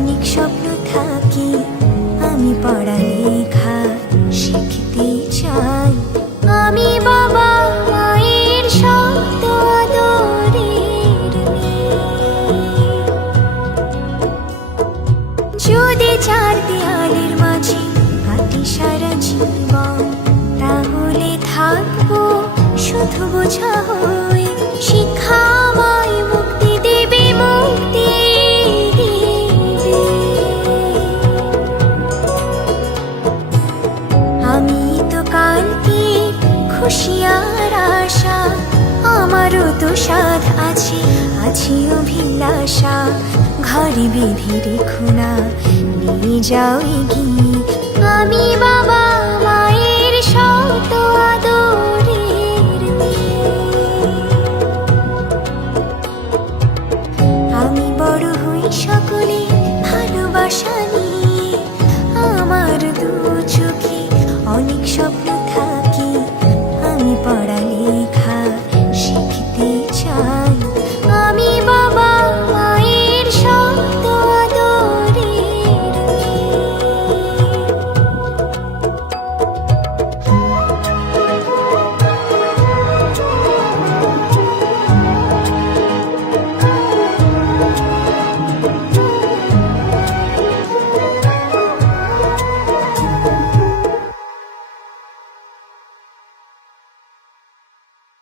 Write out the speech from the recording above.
অনেক স্বপ্ন থাকি, আমি পড়ালেখা শিখতে চাই। আমি বাবা মায়ের শব্দ আদরের মেয়ে। যদি চার দেয়ালের মাঝে হাঁটি সারা জীবন, তাহলে থাকবো শুধু বোঝা হয়ে। শিক্ষা আমায় মুক্তি দেবে, মুক্তি দেবে। আমি তো কালকে খুশি আর আশা, আমারও তো সাধ আছে, আছে অভিলাষা। ঘরে বেঁধে রেখো না, নিয়ে যাও এগিয়ে। আমি বাবা মায়ের শত আদরের মেয়ে। আমি বড় হই সকল